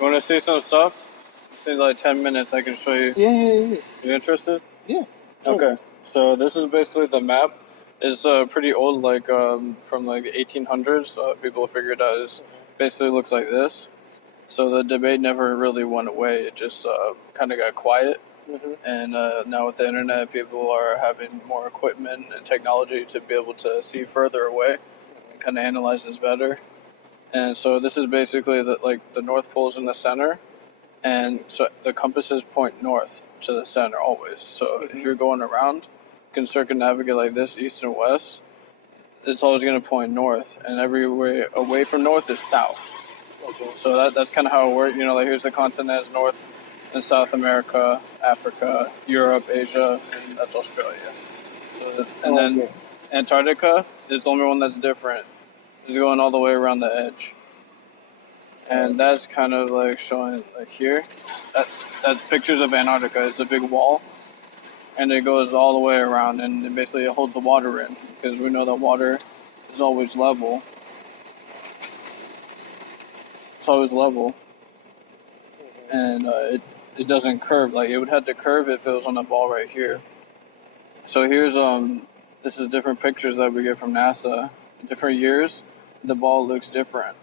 You want to see some stuff? It's in like 10 minutes. I can show you. Yeah. You interested? Yeah. Okay. So this is basically the map. It's pretty old, like from like 1800s. People figured out it basically looks like this. So the debate never really went away. It just kind of got quiet. And now with the internet, people are having more equipment and technology to be able to see further away and kind of analyze this better. And so this is basically the North Pole's in the center, and so the compasses point north to the center always. So if you're going around, you can circumnavigate like this, east and west. It's always going to point north, and every way away from north is south. So that's kind of how it works. You know, like here's the continents: North and South America, Africa, Europe, Asia, and that's Australia. So, and then Antarctica is the only one that's different. It's going all the way around the edge. And that's kind of like showing like here. That's pictures of Antarctica. It's a big wall, and it goes all the way around, and it basically holds the water in, because we know that water is always level. It's always level, and it doesn't curve. Like it would have to curve if it was on the ball right here. So here's this is different pictures that we get from NASA. In different years, the ball looks different.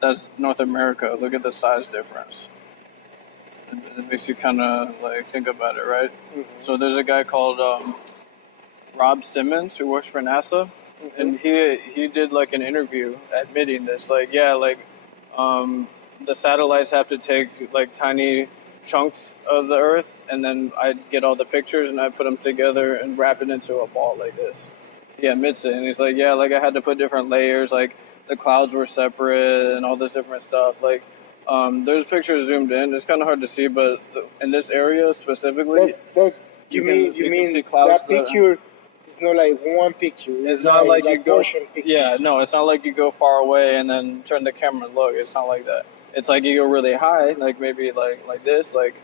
That's North America. Look at the size difference. It makes you kind of like think about it, right? So there's a guy called Rob Simmons who works for NASA, and he did like an interview admitting this. Like, yeah, like the satellites have to take like tiny chunks of the Earth, and then I'd get all the pictures and I put them together and wrap it into a ball like this. He admits it, and he's like, yeah, like I had to put different layers, like the clouds were separate and all this different stuff. Like, there's pictures zoomed in. It's kind of hard to see, but in this area specifically, you mean see clouds that picture is not like one picture. It's not like you go. Yeah, no, it's not like you go far away and then turn the camera and look. It's not like that. It's like you go really high, like maybe like this, like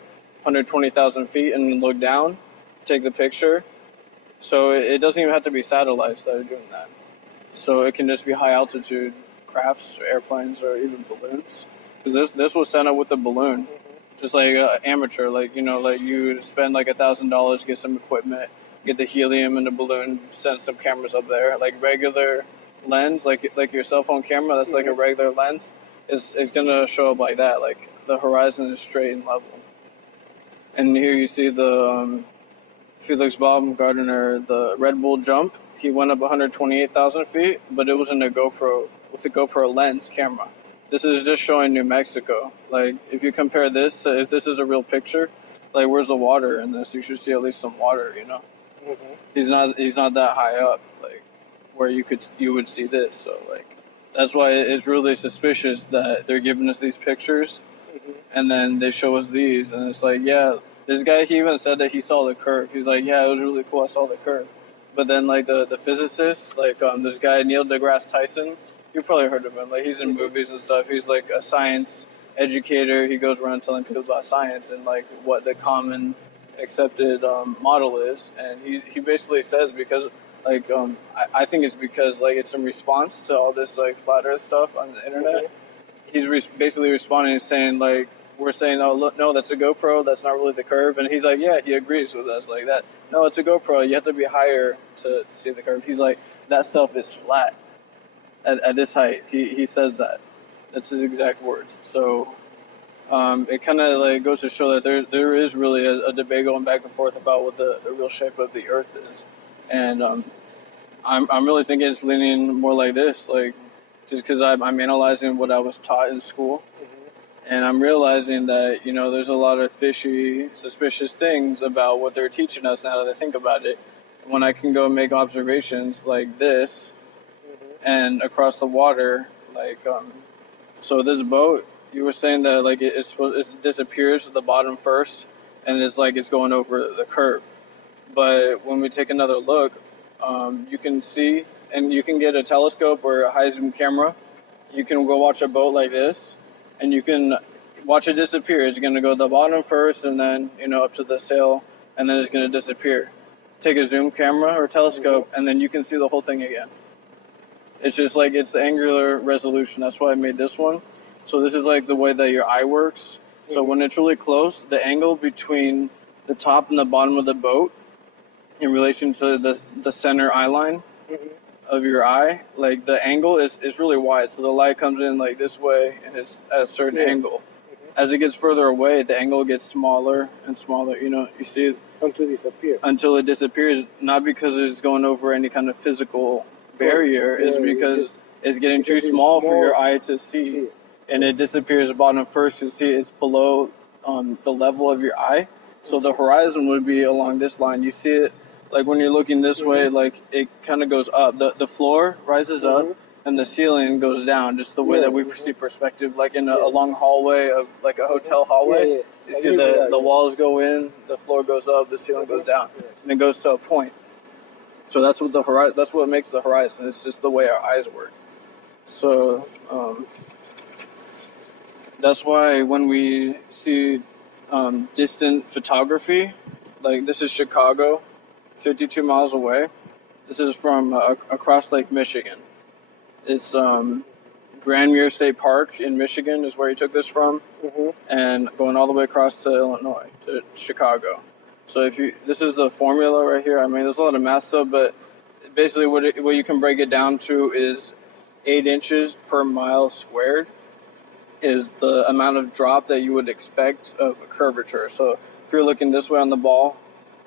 120,000 feet, and look down, take the picture. So it doesn't even have to be satellites that are doing that. So it can just be high altitude crafts, airplanes, or even balloons. Because this was sent up with a balloon, just like amateur. Like, you know, like you spend like $1,000, get some equipment, get the helium in the balloon, send some cameras up there. Like regular lens, like your cell phone camera, that's like a regular lens. It's gonna show up like that. Like the horizon is straight and level. And here you see the Felix Baumgartner, the Red Bull jump. He went up 128,000 feet, but it was in a GoPro with a GoPro lens camera. This is just showing New Mexico. Like if you compare this to if this is a real picture, like where's the water in this? You should see at least some water, you know. He's not that high up, like where you would see this. So like that's why it's really suspicious that they're giving us these pictures, and then they show us these, and it's like, yeah, this guy, he even said that he saw the curve. He's like, yeah, it was really cool. I saw the curve. But then like the physicist, like this guy Neil deGrasse Tyson, you've probably heard of him. Like he's in movies and stuff. He's like a science educator. He goes around telling people about science and like what the common accepted model is. And he basically says, because like I think it's because like it's in response to all this like flat Earth stuff on the internet. He's basically responding and saying like, we're saying, oh, look, no, that's a GoPro. That's not really the curve. And he's like, yeah, he agrees with us like that. No, it's a GoPro. You have to be higher to see the curve. He's like, that stuff is flat at this height. He says that. That's his exact words. So it kind of like goes to show that there is really a debate going back and forth about what the real shape of the Earth is. And I'm really thinking it's leaning more like this, like just because I'm analyzing what I was taught in school. And I'm realizing that, you know, there's a lot of fishy, suspicious things about what they're teaching us now that I think about it. When I can go make observations like this and across the water, like, so this boat, you were saying that, like, it disappears at the bottom first, and it's like it's going over the curve. But when we take another look, you can see, and you can get a telescope or a high zoom camera. You can go watch a boat like this, and you can watch it disappear. It's going to go to the bottom first, and then, you know, up to the sail, and then it's going to disappear. Take a zoom camera or telescope, and then you can see the whole thing again. It's just like, it's the angular resolution. That's why I made this one. So this is like the way that your eye works. So when it's really close, the angle between the top and the bottom of the boat in relation to the center eye line of your eye, like the angle is really wide. So the light comes in like this way and it's at a certain angle. As it gets further away, the angle gets smaller and smaller. You know, you see it until it disappears, not because it's going over any kind of physical barrier, it's because it's getting too small for your eye to see. And it disappears bottom first. You see it's below the level of your eye. So the horizon would be along this line. You see it like when you're looking this way, like it kind of goes up. The floor rises up and the ceiling goes down, just the way that we perceive perspective, like in a long hallway of like a hotel hallway. You see the walls go in, the floor goes up, the ceiling goes down, and it goes to a point. So that's what makes the horizon. It's just the way our eyes work. So that's why when we see distant photography, like this is Chicago, 52 miles away. This is from across Lake Michigan. It's Grandmere State Park in Michigan is where he took this from, and going all the way across to Illinois, to Chicago. So this is the formula right here. I mean, there's a lot of math stuff, but basically what you can break it down to is 8 inches per mile squared is the amount of drop that you would expect of a curvature. So if you're looking this way on the ball,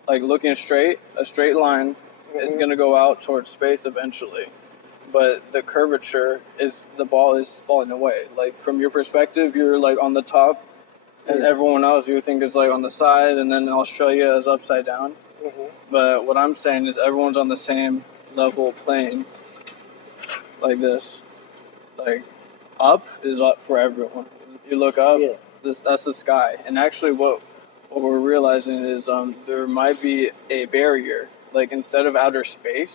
like looking straight, a straight line is going to go out towards space eventually. But the curvature is the ball is falling away. Like from your perspective, you're like on the top, and everyone else you think is like on the side, and then Australia is upside down. But what I'm saying is everyone's on the same level plane, like this. Like up is up for everyone. You look up, that's the sky. And actually, what we're realizing is there might be a barrier. Like instead of outer space.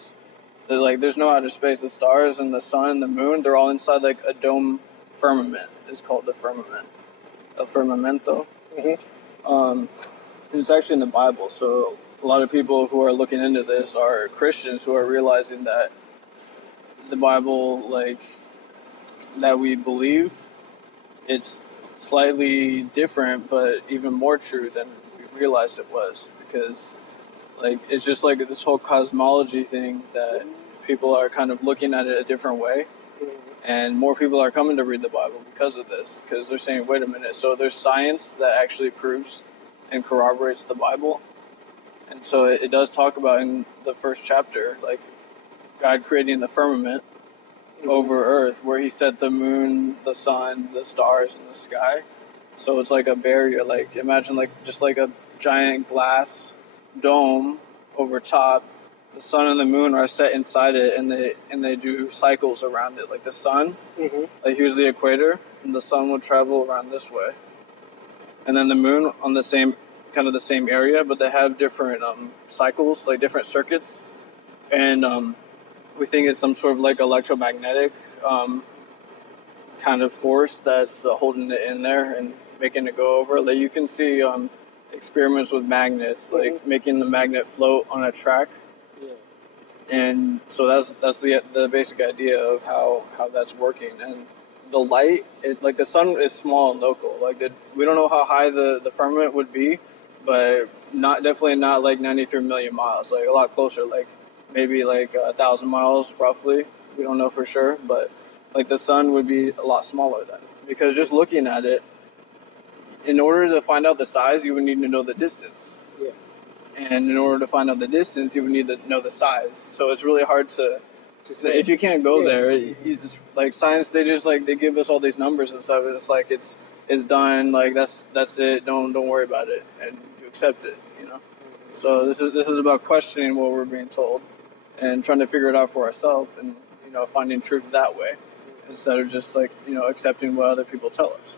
There's no outer space. The stars and the sun and the moon, they're all inside like a dome firmament. It's called the firmament. El firmamento. It's actually in the Bible. So a lot of people who are looking into this are Christians who are realizing that the Bible, like, that we believe, it's slightly different, but even more true than we realized it was. Because like it's just like this whole cosmology thing that people are kind of looking at it a different way, and more people are coming to read the Bible because of this, because they're saying, wait a minute, so there's science that actually proves and corroborates the Bible. And so it does talk about in the first chapter, like God creating the firmament over earth, where he set the moon, the sun, the stars in the sky. So it's like a barrier, like imagine like just like a giant glass dome over top. The sun and the moon are set inside it, and they do cycles around it. Like the sun, like here's the equator, and the sun will travel around this way, and then the moon on the same area, but they have different cycles, like different circuits, and we think it's some sort of like electromagnetic kind of force that's holding it in there and making it go over. Like you can see experiments with magnets, like making the magnet float on a track. And so that's the basic idea of how that's working. And the light, like the sun is small and local. Like we don't know how high the firmament would be, but definitely not like 93 million miles. Like a lot closer, like maybe like 1,000 miles roughly. We don't know for sure, but like the sun would be a lot smaller then, because just looking at it, in order to find out the size, you would need to know the distance. And in order to find out the distance, you would need to know the size. So it's really hard to if you can't go there, you just, like science, they give us all these numbers and stuff. And it's like it's done. Like that's it. Don't worry about it, and you accept it. You know. So this is about questioning what we're being told, and trying to figure it out for ourselves, and finding truth that way, instead of just like accepting what other people tell us.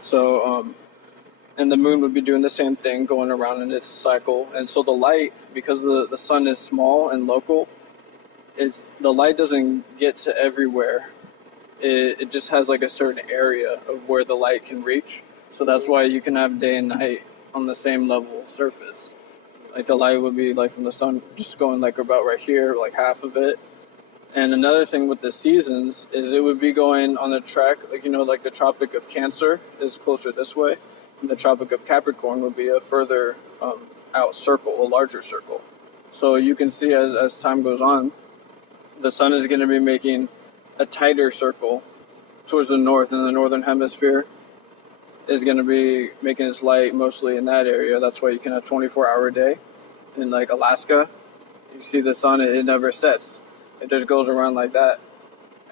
So and the moon would be doing the same thing, going around in its cycle. And so the light, because the sun is small and local, the light doesn't get to everywhere. It just has like a certain area of where the light can reach. So that's why you can have day and night on the same level surface. Like the light would be like from the sun just going like about right here, like half of it. And another thing with the seasons is it would be going on the track, like, like the Tropic of Cancer is closer this way, and the Tropic of Capricorn would be a further out circle, a larger circle. So you can see as time goes on, the sun is going to be making a tighter circle towards the north, in the northern hemisphere is going to be making its light mostly in that area. That's why you can have 24-hour day. In like Alaska, you see the sun, it never sets. It just goes around like that.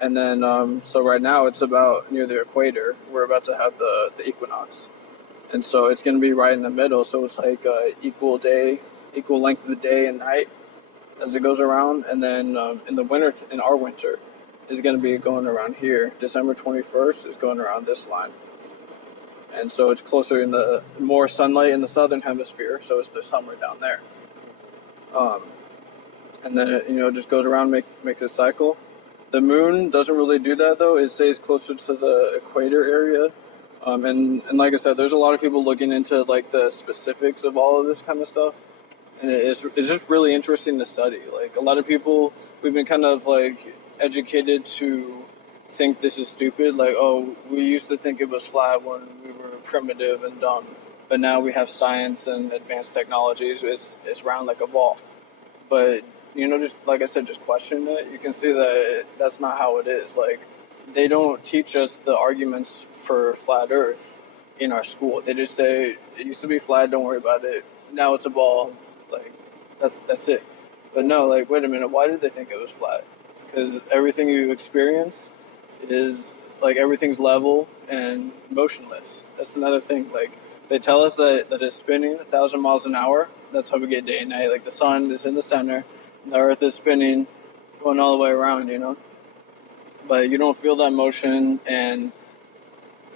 And then, so right now it's about near the equator. We're about to have the equinox. And so it's going to be right in the middle. So it's like equal length of the day and night as it goes around. And then in the winter, in our winter, is going to be going around here. December 21st is going around this line. And so it's closer in the more sunlight in the southern hemisphere. So it's the summer down there. And then it, just goes around, makes a cycle. The moon doesn't really do that though. It stays closer to the equator area. And like I said, there's a lot of people looking into like the specifics of all of this kind of stuff. And it's just really interesting to study. Like a lot of people, we've been kind of like educated to think this is stupid. Like, oh, we used to think it was flat when we were primitive and dumb. But now we have science and advanced technologies. It's round like a ball. But just like I said, just question it. You can see that that's not how it is. Like, they don't teach us the arguments for flat Earth in our school. They just say it used to be flat. Don't worry about it. Now it's a ball. Like, that's it. But no, like, wait a minute. Why did they think it was flat? Because everything you experience is like everything's level and motionless. That's another thing. Like, they tell us that it's spinning 1,000 miles an hour. That's how we get day and night. Like, the sun is in the center. The Earth is spinning, going all the way around, But you don't feel that motion, and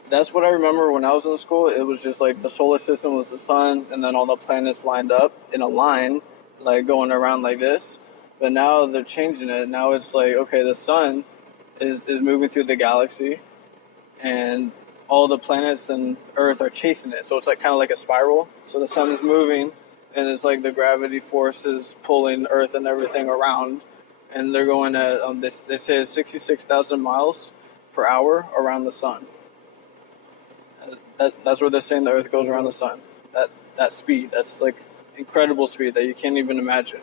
that's what I remember when I was in school. It was just like the solar system was the sun, and then all the planets lined up in a line, like going around like this. But now they're changing it. Now it's like, okay, the sun is moving through the galaxy, and all the planets and Earth are chasing it. So it's like kind of like a spiral. So the sun is moving, and it's like the gravity force is pulling Earth and everything around. And they're going at, they say it's 66,000 miles per hour around the sun. That's what they're saying the Earth goes around the sun. That speed, that's like incredible speed that you can't even imagine,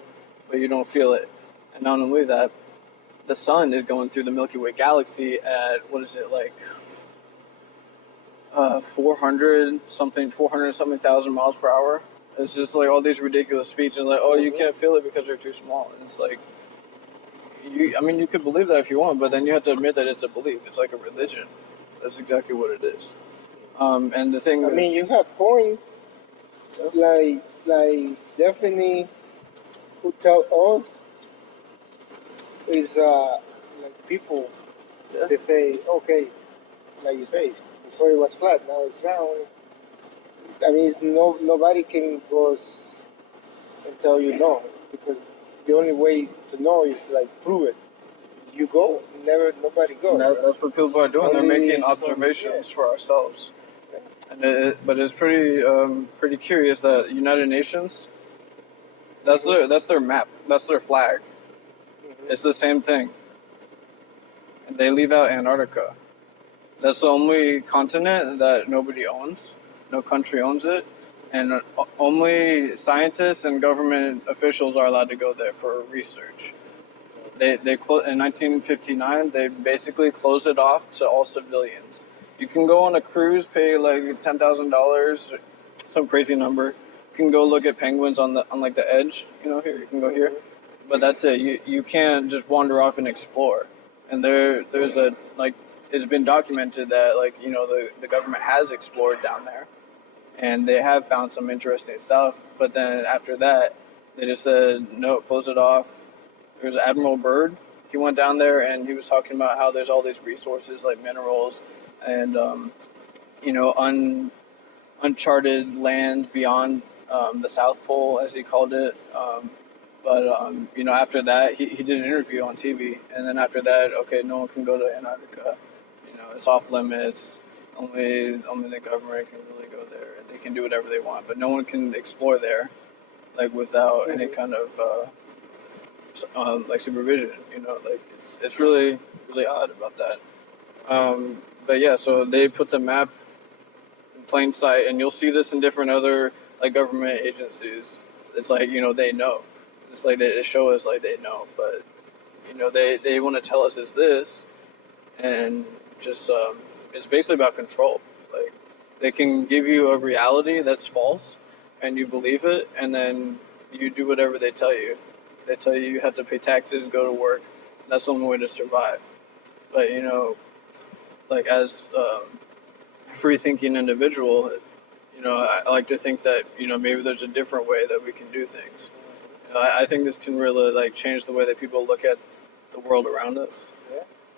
but you don't feel it. And not only that, the sun is going through the Milky Way galaxy at, what is it, like 400 something thousand miles per hour. It's just like all these ridiculous speeds, and like, oh, you can't feel it because you're too small. And it's like, you could believe that if you want, but then you have to admit that it's a belief. It's like a religion. That's exactly what it is. And the thing. You have points. Like definitely, who tell us is like people. Yeah. They say, okay, like you say, before it was flat, now it's round. Nobody can go and tell you no, because the only way to know is like prove it. You go, nobody goes. That's what people are doing. They're making observations for ourselves. And but it's pretty curious that United Nations, that's their map, that's their flag. Mm-hmm. It's the same thing. And they leave out Antarctica. That's the only continent that nobody owns. No country owns it, and only scientists and government officials are allowed to go there for research. In 1959, they basically closed it off to all civilians. You can go on a cruise, pay like $10,000, some crazy number. You can go look at penguins on like the edge, here you can go here, but that's it. You can't just wander off and explore. And there's it's been documented that the government has explored down there. And they have found some interesting stuff, but then after that, they just said, no, close it off. There's Admiral Byrd. He went down there and he was talking about how there's all these resources like minerals and, uncharted land beyond the South Pole, as he called it. But after that, he did an interview on TV. And then after that, okay, no one can go to Antarctica. It's off limits. Only the government can really go there. They can do whatever they want, but no one can explore there, like without any kind of like supervision. Like it's really really odd about that. But yeah, so they put the map in plain sight, and you'll see this in different other like government agencies. It's like they know. It's like they show us like they know, but they want to tell us it's this, and just it's basically about control. Like they can give you a reality that's false, and you believe it, and then you do whatever they tell you. They tell you have to pay taxes, go to work. That's the only way to survive. But like as free thinking individual, I like to think that maybe there's a different way that we can do things. I think this can really like change the way that people look at the world around us,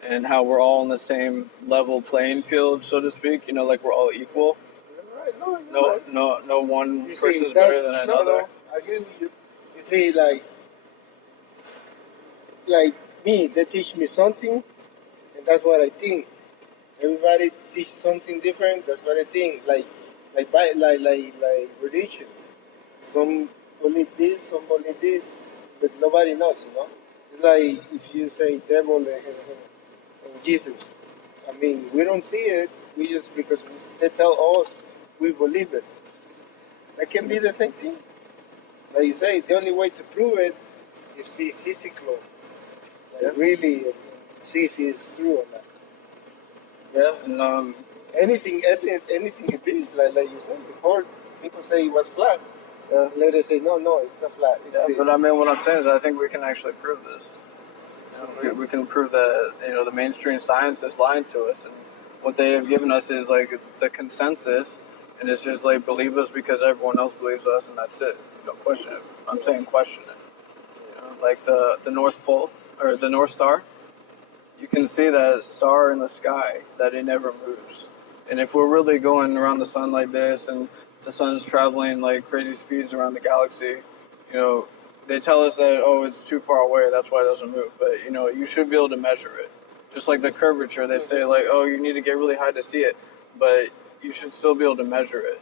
and how we're all on the same level playing field, so to speak. Like we're all equal. Right. No, No one you person's see, better than another. No, I agree with you. You see, like me, they teach me something, and that's what I think. Everybody teach something different. That's what I think. Like religions. Some believe this, some believe this, but nobody knows. It's like if you say devil and Jesus. I mean, we don't see it. We just because they tell us we believe it. That can be the same thing. Like you say, the only way to prove it is be physical, like really, and see if it's true or not. Yeah, and anything it be like you said before. People say it was flat. Later say no, it's not flat. But I mean, what I'm saying is, I think we can actually prove this. We can prove that the mainstream science is lying to us, and what they have given us is like the consensus, and it's just like believe us because everyone else believes us, and that's it. Don't question it. I'm saying question it. Like the North Pole or the North Star. You can see that star in the sky, that it never moves. And if we're really going around the sun like this, and the sun's traveling like crazy speeds around the galaxy, they tell us that, oh, it's too far away, that's why it doesn't move. But, you should be able to measure it. Just like the curvature, they say, like, oh, you need to get really high to see it. But you should still be able to measure it.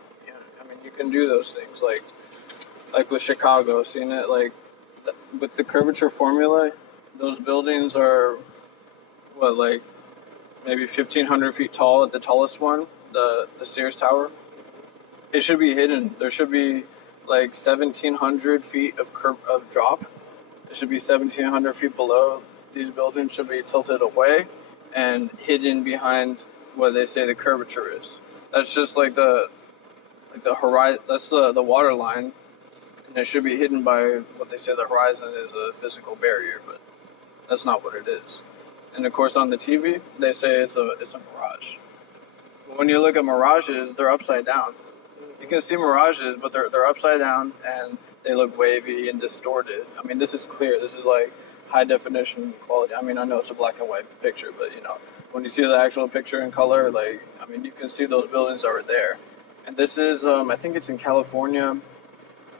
I mean, you can do those things. Like with Chicago, seeing it, like, with the curvature formula, those buildings are, like maybe 1,500 feet tall at the tallest one, the Sears Tower. It should be hidden. There should be like 1,700 feet of drop. It should be 1,700 feet below. These buildings should be tilted away and hidden behind what they say the curvature is. That's just like the horizon. That's the water line, and it should be hidden by what they say the horizon is a physical barrier, but that's not what it is. And of course, on the TV, they say it's a mirage. But when you look at mirages, they're upside down. You can see mirages, but they're upside down, and they look wavy and distorted. I mean, this is clear. This is like high definition quality. I mean, I know it's a black and white picture, but when you see the actual picture in color, you can see those buildings are there. And this is, I think it's in California,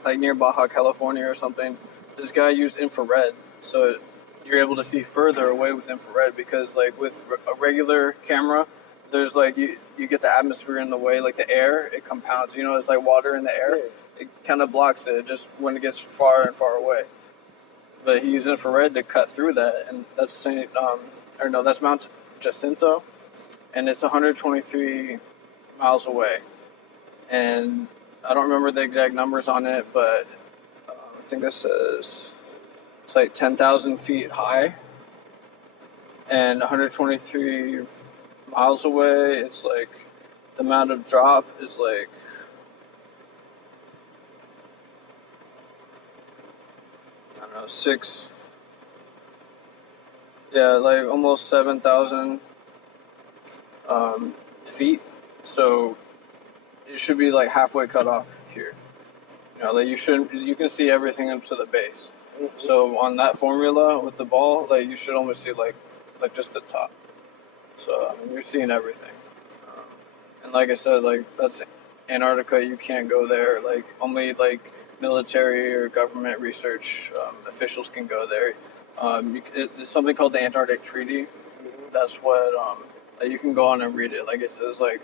like near Baja California or something. This guy used infrared, so you're able to see further away with infrared, because like with a regular camera, there's like you get the atmosphere in the way, like the air, it compounds. It's like water in the air. It kind of blocks it just when it gets far and far away. But he used infrared to cut through that, and that's that's Mount Jacinto, and it's 123 miles away. And I don't remember the exact numbers on it, but I think this says it's like 10,000 feet high and 123 miles away. It's like the amount of drop is like I don't know, like almost 7,000 feet. So it should be like halfway cut off here. Like you can see everything up to the base. Mm-hmm. So on that formula with the ball, like you should almost see like just the top. So you're seeing everything. And like I said, like that's Antarctica. You can't go there. Like only like military or government research officials can go there. It's something called the Antarctic Treaty. That's what you can go on and read it. Like it says like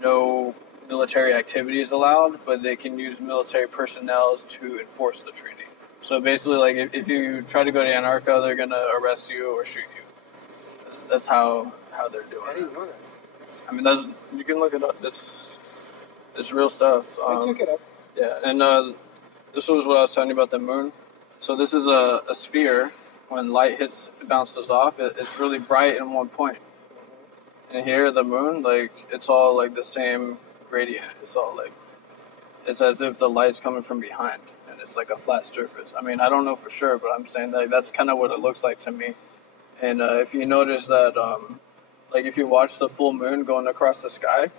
no military activities allowed, but they can use military personnel to enforce the treaty. So basically, like if you try to go to Antarctica, they're gonna arrest you or shoot you. That's how they're doing I it. didn't know that. I mean, that's you can look it up. It's real stuff. I'll check it out. Yeah, and this was what I was telling you about the moon. So this is a sphere. When light hits, it bounces off. It's really bright in one point. And here, the moon, like it's all like the same gradient. It's all like it's as if the light's coming from behind, and it's like a flat surface. I mean, I don't know for sure, but I'm saying that that's kind of what it looks like to me. And if you notice that, like if you watch the full moon going across the sky,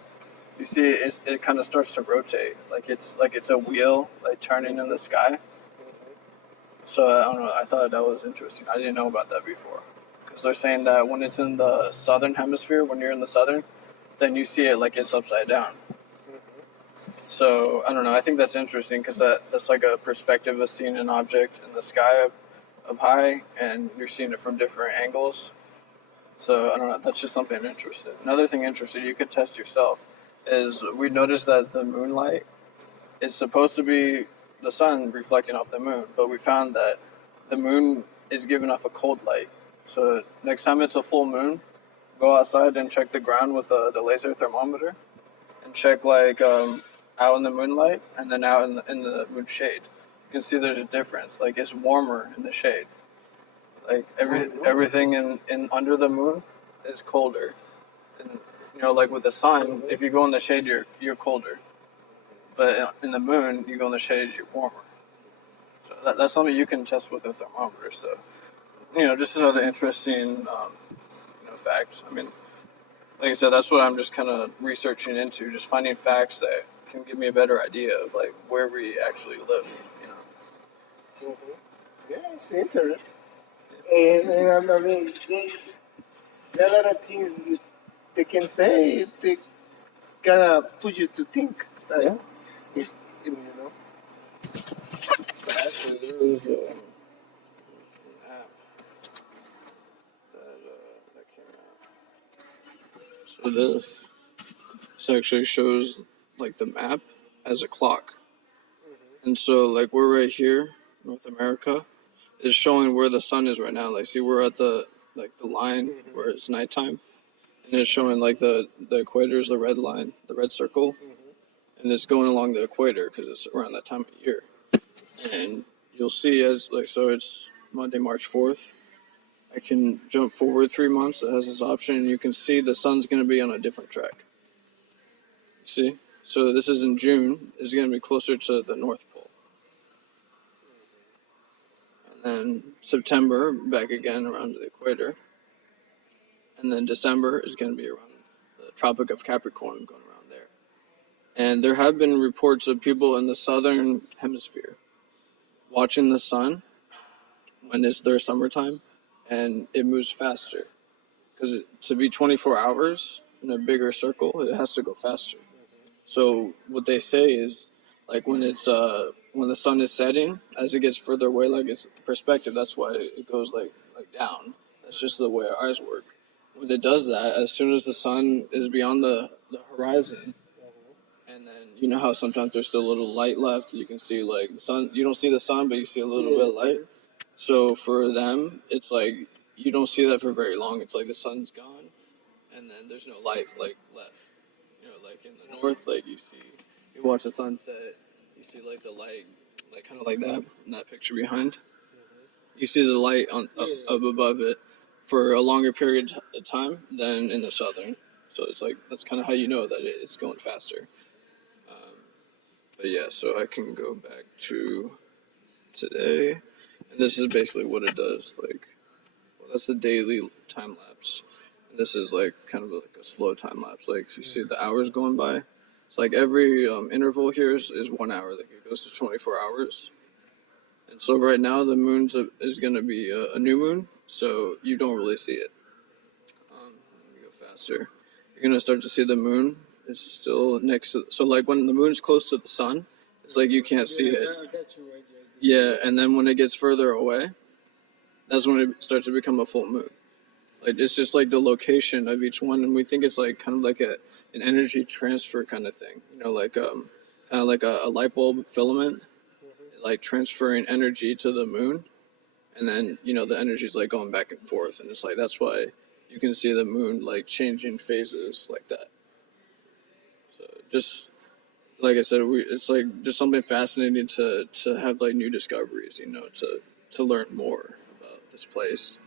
you see it kind of starts to rotate, like it's a wheel like turning in the sky. So I don't know. I thought that was interesting. I didn't know about that before, because they're saying that when it's in the southern hemisphere, when you're in the southern, then you see it like it's upside down. So I don't know. I think that's interesting because that's like a perspective of seeing an object in the sky up high, and you're seeing it from different angles. So I don't know. That's just something interesting. Another thing interesting you could test yourself is we noticed that the moonlight is supposed to be the sun reflecting off the moon, but we found that the moon is giving off a cold light. So next time it's a full moon, go outside and check the ground with the laser thermometer, and check like out in the moonlight and then out in the moon shade. You can see there's a difference. Like it's warmer in the shade. Like everything in under the moon is colder. And like with the sun, if you go in the shade, you're colder. But in the moon, you go in the shade, you're warmer. So that's something you can test with a thermometer. So, just another interesting, fact. I mean, like I said, that's what I'm just kind of researching into, just finding facts that can give me a better idea of like where we actually live. Yeah, it's interesting. And I mean, there are a lot of things that they can say. They kind of put you to think. Like, Yeah. If. Actually, there is an app that came out. So this actually shows like the map as a clock, and so like we're right here, North America, is showing where the sun is right now. Like, see, we're at the line where it's nighttime, and it's showing like the equator is the red line, the red circle, and it's going along the equator because it's around that time of year. And you'll see so it's Monday, March 4th. I can jump forward 3 months. It has this option, and you can see the sun's going to be on a different track. See? So this is in June. It's going to be closer to the North Pole. And then September, back again around the equator. And then December is going to be around the Tropic of Capricorn, going around there. And there have been reports of people in the southern hemisphere watching the sun when it's their summertime, and it moves faster. Because to be 24 hours in a bigger circle, it has to go faster. So what they say is, like when the sun is setting, as it gets further away, like it's the perspective, that's why it goes like down. That's just the way our eyes work. When it does that, as soon as the sun is beyond the horizon, and then you know how sometimes there's still a little light left, you can see like the sun. You don't see the sun, but you see a little bit of light. So for them, it's like you don't see that for very long. It's like the sun's gone, and then there's no light like left. Like in the north, like you watch the sunset, you see like the light, like kind of like that in that picture behind. You see the light up above it for a longer period of time than in the southern. So it's like that's kind of how you know that it's going faster. But yeah, so I can go back to today, and this is basically what it does. Like, well, that's the daily time lapse. And this is like kind of like a slow time lapse. Like you see the hours going by. It's like every interval here is 1 hour. Like it goes to 24 hours. And so right now the is going to be a new moon, so you don't really see it. Let me go faster. You're going to start to see the moon. It's still next to, so like when the moon's close to the sun, it's like you can't see it. I got you right there. Yeah, and then when it gets further away, that's when it starts to become a full moon. Like it's just like the location of each one, and we think it's like kind of like an energy transfer kind of thing. Like kind of like a light bulb filament. like transferring energy to the moon, and then the energy is like going back and forth, and it's like that's why you can see the moon like changing phases like that. So just like I said, it's like just something fascinating to have like new discoveries, to learn more about this place.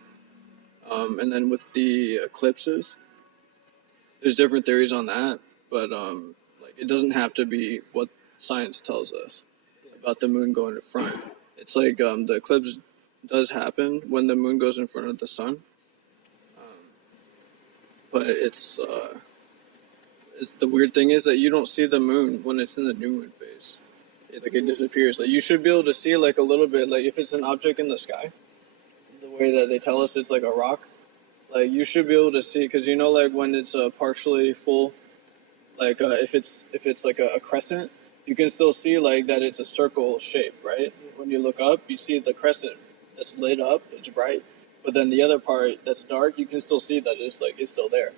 And then with the eclipses, there's different theories on that, but like it doesn't have to be what science tells us about the moon going to front. It's like the eclipse does happen when the moon goes in front of the sun, but it's the weird thing is that you don't see the moon when it's in the new moon phase. It disappears. Like you should be able to see like a little bit, like if it's an object in the sky, the way that they tell us it's like a rock. Like you should be able to see, because like when it's partially full, like if it's like a crescent, you can still see like that it's a circle shape, right? When you look up, you see the crescent that's lit up, it's bright, but then the other part that's dark, you can still see that it's still there.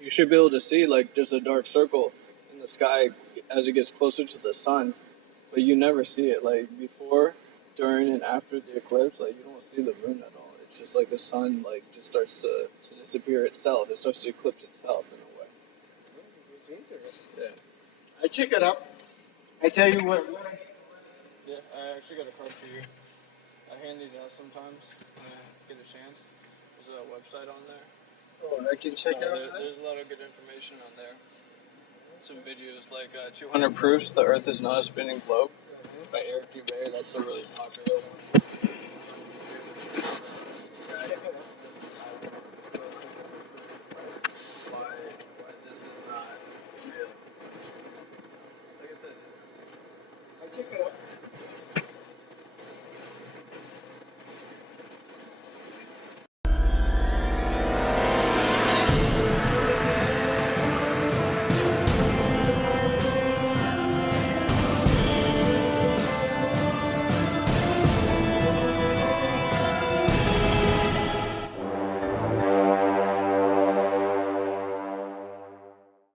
You should be able to see like just a dark circle in the sky as it gets closer to the sun, but you never see it like before, during, and after the eclipse. Like you don't see the moon at all. It's just like the sun like just starts to disappear itself. It starts to eclipse itself in a way. It's interesting. Yeah. I check it out. I tell you what. Yeah, I actually got a card for you. I hand these out sometimes when I get a chance. There's a website on there. Oh, I can check out that? There's a lot of good information on there. Some videos like 200 Proofs The Earth is Not a Spinning Globe by Eric Dubay. That's a really popular one. Why this is not real. Like I said, I check it out.